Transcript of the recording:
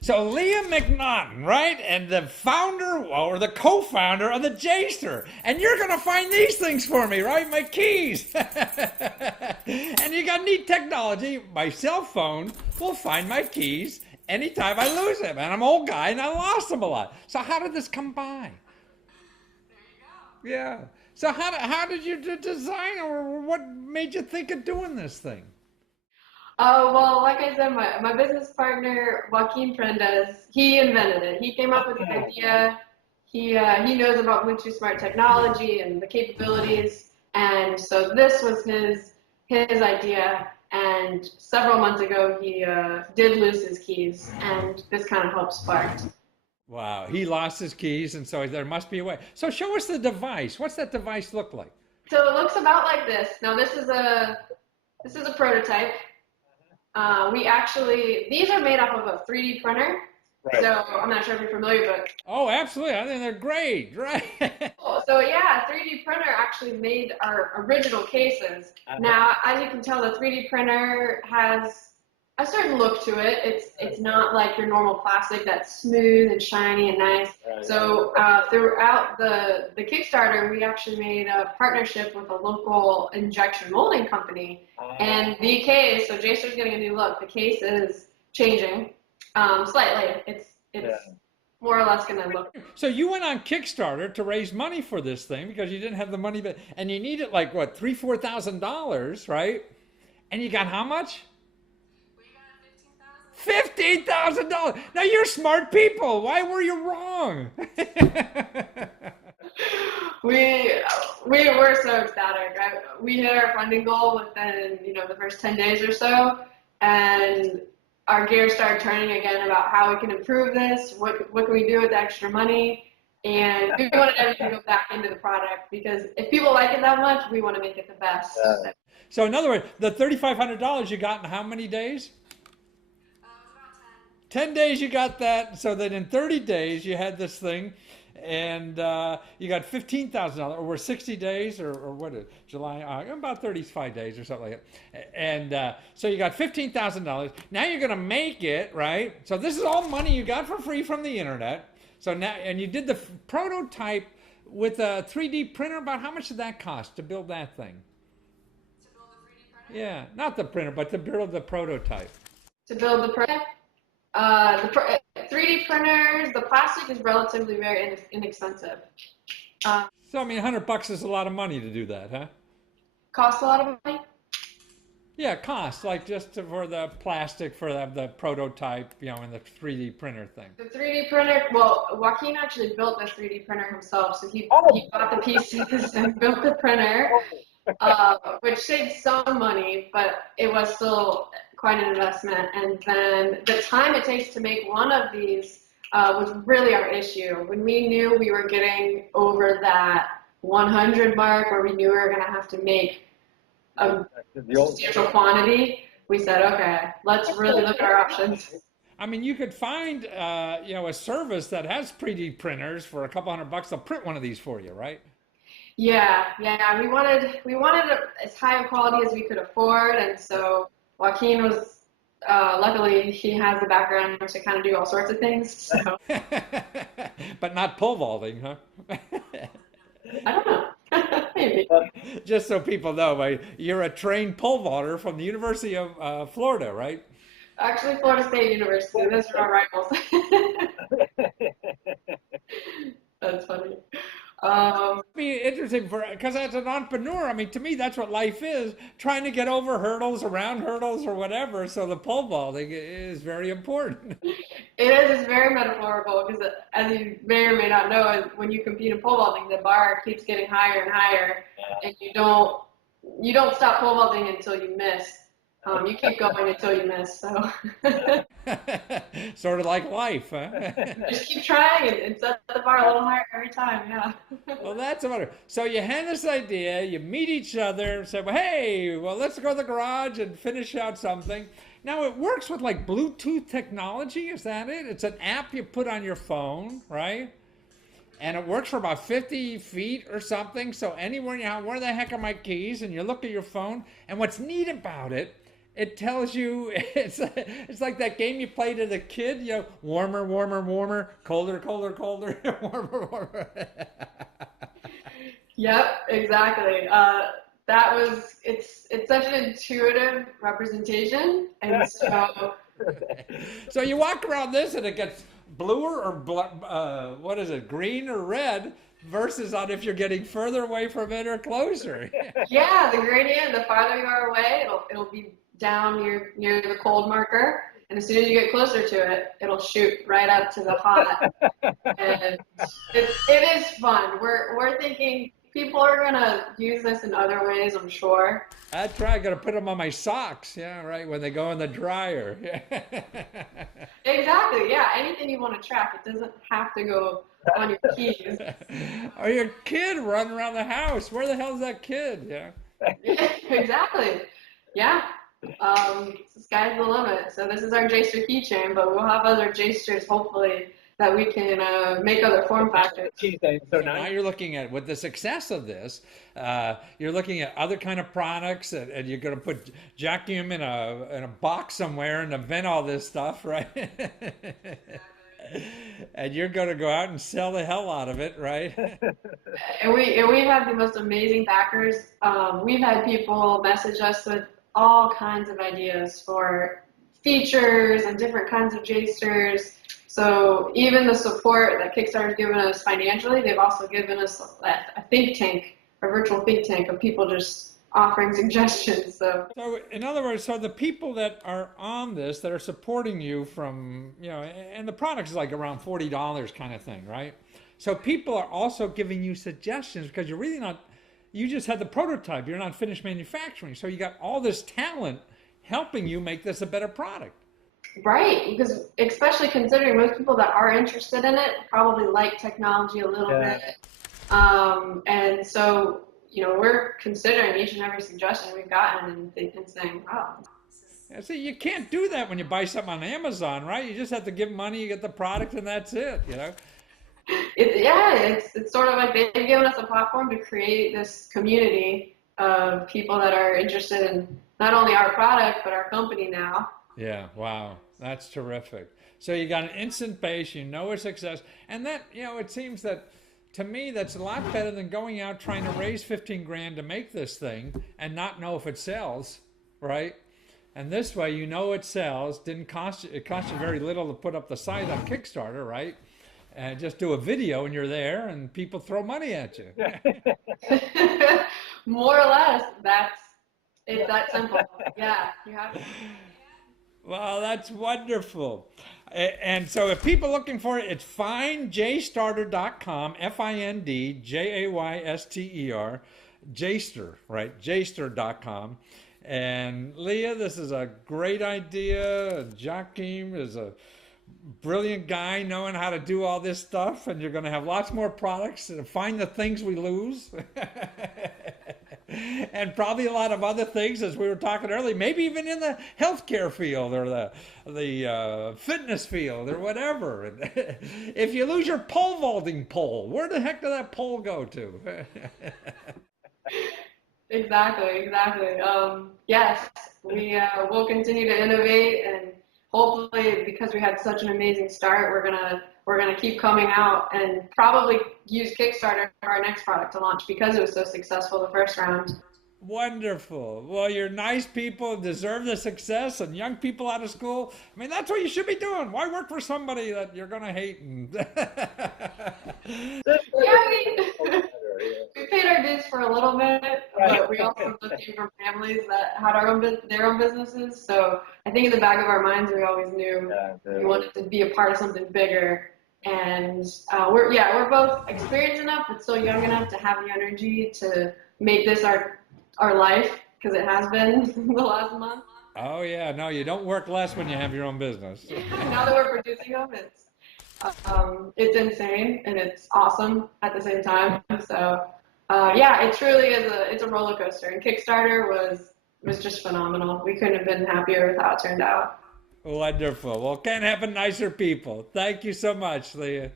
So Leah McNaughton, right? And the founder or the co-founder of the Jster. And you're going to find these things for me, right? My keys. And you got neat technology. My cell phone will find my keys anytime I lose them. And I'm an old guy and I lost them a lot. So how did this come by? Yeah. So how did you design or what made you think of doing this thing? Well, like I said, my business partner, Joaquin Prendes, he invented it. He came up with the idea. He knows about Bluetooth Smart technology and the capabilities. And so this was his idea. And several months ago, he did lose his keys. And this kind of helped spark. Wow, he lost his keys, and so there must be a way. So show us the device. What's that device look like? So it looks about like this. Now this is a prototype. We actually, these are made off of a 3D printer. Right. So I'm not sure if you're familiar, but Oh, absolutely. I think they're great, right? cool. So yeah, 3D printer actually made our original cases. Now, as you can tell, the 3D printer has a certain look to it. It's not like your normal plastic that's smooth and shiny and nice. Right. So throughout the Kickstarter, we actually made a partnership with a local injection molding company. And the case, so Jacer's getting a new look. The case is changing slightly. It's Yeah. more or less going to look. So you went on Kickstarter to raise money for this thing because you didn't have the money, but and you needed like what, $3,000-4,000, right? And you got how much? $15,000. Now you're smart people. Why were you wrong? We were so ecstatic. We hit our funding goal within the first 10 days or so, and our gears started turning again about how we can improve this. What can we do with the extra money? And we wanted everything to go back into the product because if people like it that much, we want to make it the best. Yeah. So in other words, the $3,500 you got in how many days? 10 days you got that, so that in 30 days you had this thing, and you got $15,000 over 60 days, or what is it, July, about 35 days or something like that. And so you got $15,000. Now you're going to make it, right? So this is all money you got for free from the internet. So now, and you did the prototype with a 3D printer. About how much did that cost to build that thing? To build a 3D printer? Yeah, not the printer, but to build the prototype. To build the printer? 3D printers, the plastic is relatively very inexpensive. So I mean, $100 is a lot of money to do that, huh? Costs a lot of money. Yeah, cost like just for the plastic for the prototype, and the 3D printer thing. The 3D printer, well, Joaquin actually built the 3D printer himself, so he bought the pieces and built the printer, which saved some money, but it was still quite an investment. And then the time it takes to make one of these was really our issue. When we knew we were getting over that 100 mark, where we knew we were going to have to make a substantial quantity, we said, okay, let's really look at our options. I mean, you could find, a service that has 3D printers for a couple $100. They'll print one of these for you, right? Yeah. We wanted as high a quality as we could afford, and so Joaquin was luckily he has the background to kind of do all sorts of things. So But not pole vaulting, huh? I don't know. Maybe. Just so people know, you're a trained pole vaulter from the University of Florida, right? Actually, Florida State University. Those are our rivals. That's funny. Be interesting because as an entrepreneur, I mean, to me, that's what life is: trying to get over hurdles, around hurdles, or whatever. So the pole vaulting is very important. It is. It's very metaphorical because, as you may or may not know, when you compete in pole vaulting, the bar keeps getting higher and higher, and you don't stop pole vaulting until you miss. You keep going until you miss. So Sort of like life, huh? just keep trying and set the bar a little higher every time. Yeah. Well, that's about it. So you had this idea, you meet each other, and say, well, hey, well, let's go to the garage and finish out something. Now, it works with like Bluetooth technology, is that it? It's an app you put on your phone, right? And it works for about 50 feet or something. So anywhere, where the heck are my keys? And you look at your phone. And what's neat about it it tells you it's like that game you played as a kid, you know, warmer, warmer, warmer, colder, colder, colder, warmer, warmer. Yep, exactly. It's such an intuitive representation, and so So you walk around this and it gets bluer or what is it, green or red, versus on if you're getting further away from it or closer. yeah, the gradient, the farther you are away, it'll be down near the cold marker, and as soon as you get closer to it, it'll shoot right up to the hot. And it is fun. We're thinking people are gonna use this in other ways, I'm sure. That's right. I got to put them on my socks. Yeah, right. When they go in the dryer. Exactly. Yeah. Anything you want to track, it doesn't have to go on your keys. Or your kid running around the house. Where the hell is that kid? Yeah. Yeah, exactly. Yeah. The sky's the limit. So this is our J-Ster keychain, but we'll have other J-Sters hopefully that we can make other form factors. So now you're looking at, with the success of this, you're looking at other kind of products, and you're going to put Jackim in a box somewhere and invent all this stuff, right? And you're going to go out and sell the hell out of it, right? And we have the most amazing backers. We've had people message us with all kinds of ideas for features and different kinds of J-Sters. So even the support that Kickstarter's given us financially, they've also given us a think tank, a virtual think tank of people just offering suggestions. So in other words, so the people that are on this, that are supporting you from, you know, and the product is like around $40 kind of thing, right? So people are also giving you suggestions because you're really not, you just had the prototype, you're not finished manufacturing. So you got all this talent helping you make this a better product. Right, because especially considering most people that are interested in it probably like technology a little bit. And so, you know, we're considering each and every suggestion we've gotten and saying, wow. Yeah, see, you can't do that when you buy something on Amazon, right? You just have to give money, you get the product, and that's it, you know? It's sort of like they've given us a platform to create this community of people that are interested in not only our product, but our company now. Yeah, wow, that's terrific. So you got an instant base, you know a success, and that, you know, it seems that, to me, that's a lot better than going out trying to raise 15 grand to make this thing and not know if it sells, right? And this way, you know it sells, didn't cost you, it cost you very little to put up the site on Kickstarter, right? And just do a video and you're there and people throw money at you. More or less, it's that simple. Yeah, you have to. Well, that's wonderful. And so if people are looking for it, it's findjaystarter.com, FINDJAYSTER, Jayster, right? Jayster.com. And Leah, this is a great idea. Jackim is a brilliant guy knowing how to do all this stuff, and you're going to have lots more products and find the things we lose. And probably a lot of other things, as we were talking earlier, maybe even in the healthcare field or the fitness field or whatever. And if you lose your pole vaulting pole, where the heck did that pole go to? Exactly. Yes, we will continue to innovate, and hopefully, because we had such an amazing start, we're gonna keep coming out and probably use Kickstarter for our next product to launch because it was so successful the first round. Wonderful. Well, you're nice people, deserve the success, and young people out of school, I mean, that's what you should be doing. Why work for somebody that you're going to hate? We paid our dues for a little bit, but we also came from families that had their own businesses. So I think in the back of our minds, we always knew we wanted to be a part of something bigger. And we're both experienced enough, but still young enough to have the energy to make this our life, because it has been the last month. Oh yeah, no, you don't work less when you have your own business. Now that we're producing them, it's insane and it's awesome at the same time. So it truly is it's a roller coaster, and Kickstarter was just phenomenal. We couldn't have been happier with how it turned out. Wonderful. Well, can't happen nicer people. Thank you so much, Leah.